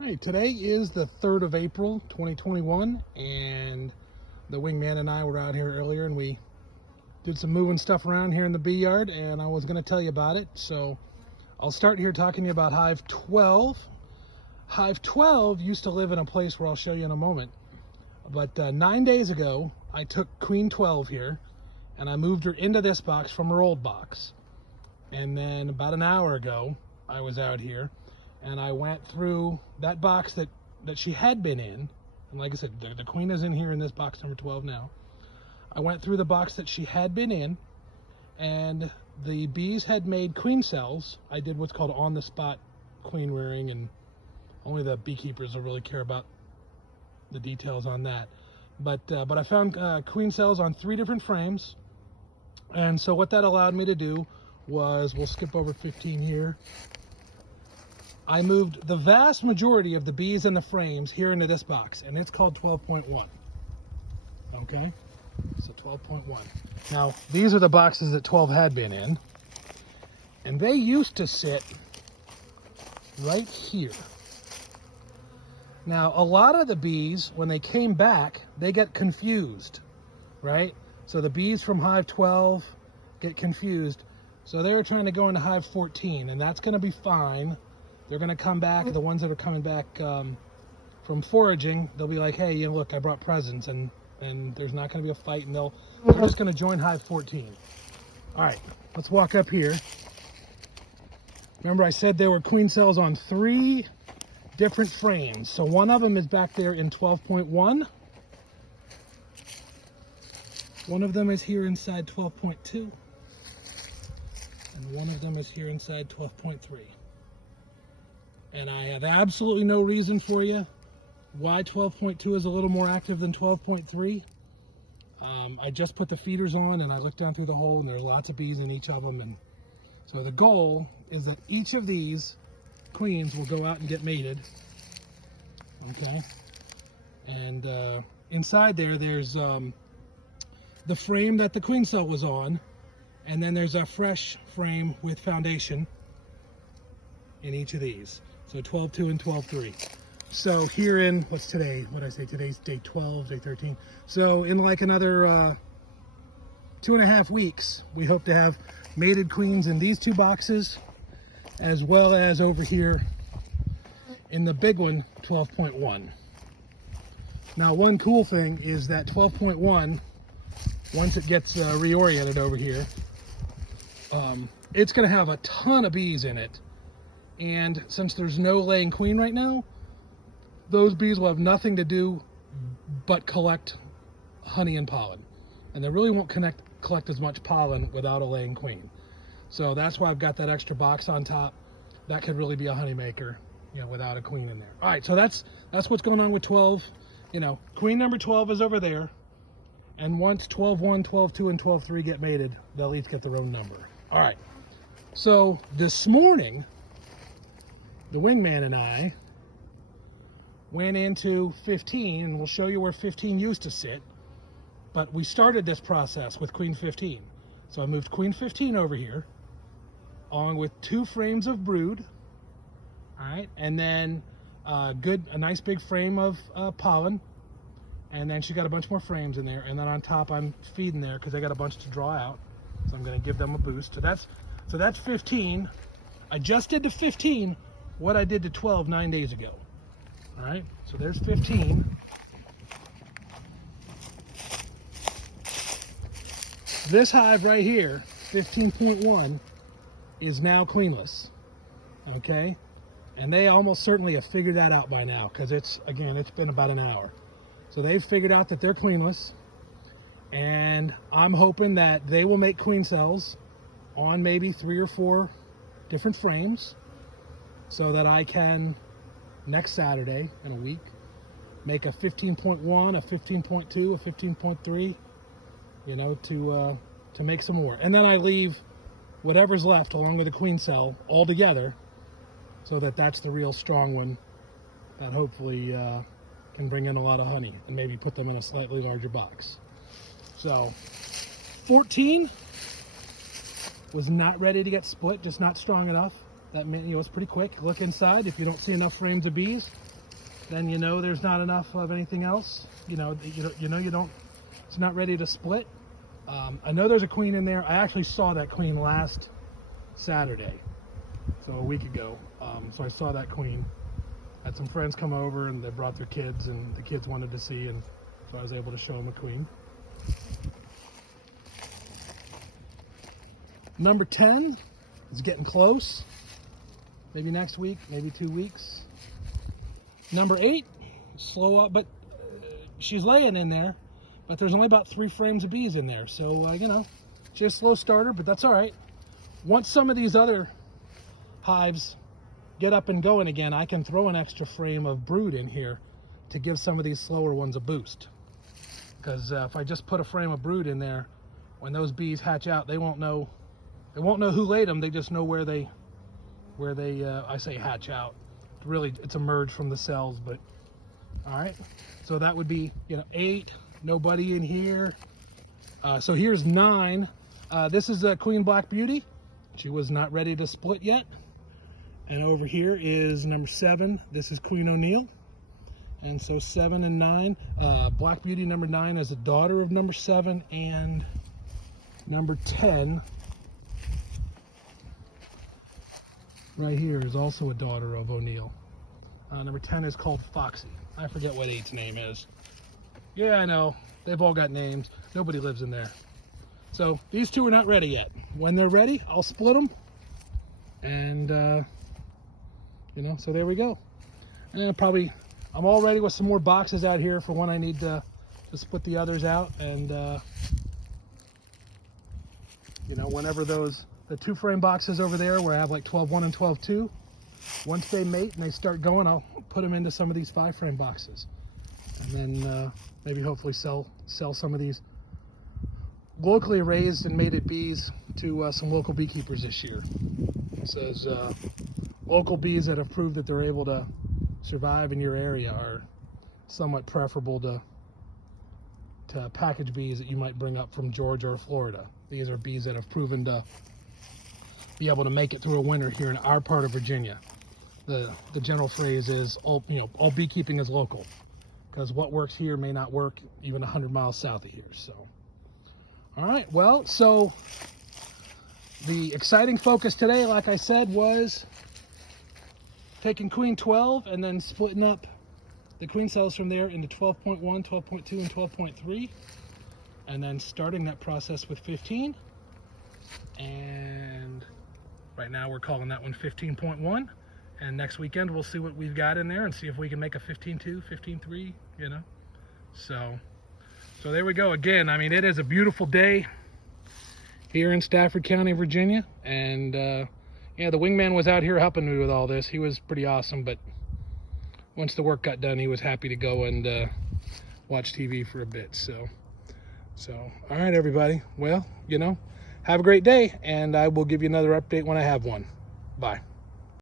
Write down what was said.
Hey, today is the 3rd of April, 2021, and the wingman and I were out here earlier and we did some moving stuff around here in the bee yard, and I was going to tell you about it. So I'll start here talking to you about Hive 12. Hive 12 used to live in a place where I'll show you in a moment. But 9 days ago, I took Queen 12 here and I moved her into this box from her old box. And then about an hour ago, I was out here and I went through that box that she had been in. And like I said, the queen is in here in this box number 12 now. I went through the box that she had been in, and the bees had made queen cells. I did what's called on-the-spot queen rearing, and only the beekeepers will really care about the details on that. But I found queen cells on 3 different frames. And so what that allowed me to do was, we'll skip over 15 here. I moved the vast majority of the bees and the frames here into this box, and it's called 12.1. Okay, so 12.1. Now, these are the boxes that 12 had been in, and they used to sit right here. Now, a lot of the bees, when they came back, they get confused, right? So the bees from Hive 12 get confused. So they were trying to go into Hive 14, and that's going to be fine. They're going to come back. The ones that are coming back from foraging, they'll be like, hey, you know, look, I brought presents, and there's not going to be a fight, and they're just going to join Hive 14. All right, let's walk up here. Remember I said there were queen cells on 3 different frames. So one of them is back there in 12.1. One of them is here inside 12.2. And one of them is here inside 12.3. And I have absolutely no reason for you why 12.2 is a little more active than 12.3. I just put the feeders on and I looked down through the hole, and there's lots of bees in each of them. And so the goal is that each of these queens will go out and get mated. Okay. And inside there's the frame that the queen cell was on. And then there's a fresh frame with foundation in each of these. So 12.2 and 12.3. So here in, what's today? What did I say? Today's day 12, day 13. So in like another 2.5 weeks, we hope to have mated queens in these 2 boxes, as well as over here in the big one, 12.1. Now, one cool thing is that 12.1, once it gets reoriented over here, it's going to have a ton of bees in it. And since there's no laying queen right now, those bees will have nothing to do but collect honey and pollen. And they really won't collect as much pollen without a laying queen. So that's why I've got that extra box on top. That could really be a honey maker, you know, without a queen in there. All right, so that's what's going on with 12. You know, queen number 12 is over there. And once 12.1, 12.2, and 12.3 get mated, they'll each get their own number. All right, so this morning, the wingman and I went into 15, and we'll show you where 15 used to sit, but we started this process with Queen 15. So I moved Queen 15 over here, along with 2 frames of brood, all right, and then a nice big frame of pollen, and then she got a bunch more frames in there, and then on top I'm feeding there because I got a bunch to draw out, so I'm going to give them a boost. So that's 15. I just did to 15 what I did to 12 9 days ago. All right, so there's 15. This hive right here, 15.1, is now queenless. Okay, and they almost certainly have figured that out by now, because it's been about an hour. So they've figured out that they're queenless, and I'm hoping that they will make queen cells on maybe 3 or 4 different frames, so that I can, next Saturday in a week, make a 15.1, a 15.2, a 15.3, you know, to make some more. And then I leave whatever's left along with the queen cell all together, so that that's the real strong one that hopefully can bring in a lot of honey, and maybe put them in a slightly larger box. So 14 was not ready to get split, just not strong enough. That means, you know, it's pretty quick. Look inside. If you don't see enough frames of bees, then you know there's not enough of anything else. You know you don't. It's not ready to split. I know there's a queen in there. I actually saw that queen last Saturday, so a week ago. So I saw that queen. Had some friends come over and they brought their kids, and the kids wanted to see, and so I was able to show them a queen. Number 10 is getting close. Maybe next week, maybe 2 weeks. Number 8, slow up, but she's laying in there, but there's only about 3 frames of bees in there. So, you know, she's a slow starter, but that's all right. Once some of these other hives get up and going again, I can throw an extra frame of brood in here to give some of these slower ones a boost. Because if I just put a frame of brood in there, when those bees hatch out, they won't know who laid them. They just know where they I say hatch out. Really, it's emerged from the cells. But all right, so that would be, you know, 8. Nobody in here. So here's 9. This is a Queen Black Beauty. She was not ready to split yet. And over here is number 7. This is Queen O'Neill. And so 7 and 9. Black Beauty number 9 is a daughter of number 7, and number 10 right here is also a daughter of O'Neill. Number 10 is called Foxy. I forget what 8's name is. Yeah, I know. They've all got names. Nobody lives in there. So these 2 are not ready yet. When they're ready, I'll split them. And, you know, so there we go. And I'm all ready with some more boxes out here for when I need to split the others out. And, you know, whenever the 2-frame boxes over there where I have like 12-1 and 12-2, once they mate and they start going, I'll put them into some of these 5-frame boxes. And then maybe hopefully sell some of these locally raised and mated bees to some local beekeepers this year. It says local bees that have proved that they're able to survive in your area are somewhat preferable to package bees that you might bring up from Georgia or Florida. These are bees that have proven to be able to make it through a winter here in our part of Virginia. The general phrase is all beekeeping is local, because what works here may not work even 100 miles south of here. So, all right, well, so the exciting focus today, like I said, was taking Queen 12 and then splitting up the queen cells from there into 12.1, 12.2, and 12.3, and then starting that process with 15. And right now we're calling that one 15.1. And next weekend we'll see what we've got in there and see if we can make a 15.2, 15.3, you know. So there we go. Again, I mean, it is a beautiful day here in Stafford County, Virginia. And yeah, the wingman was out here helping me with all this. He was pretty awesome, but once the work got done, he was happy to go and watch TV for a bit. So all right, everybody. Well, you know, have a great day, and I will give you another update when I have one. Bye.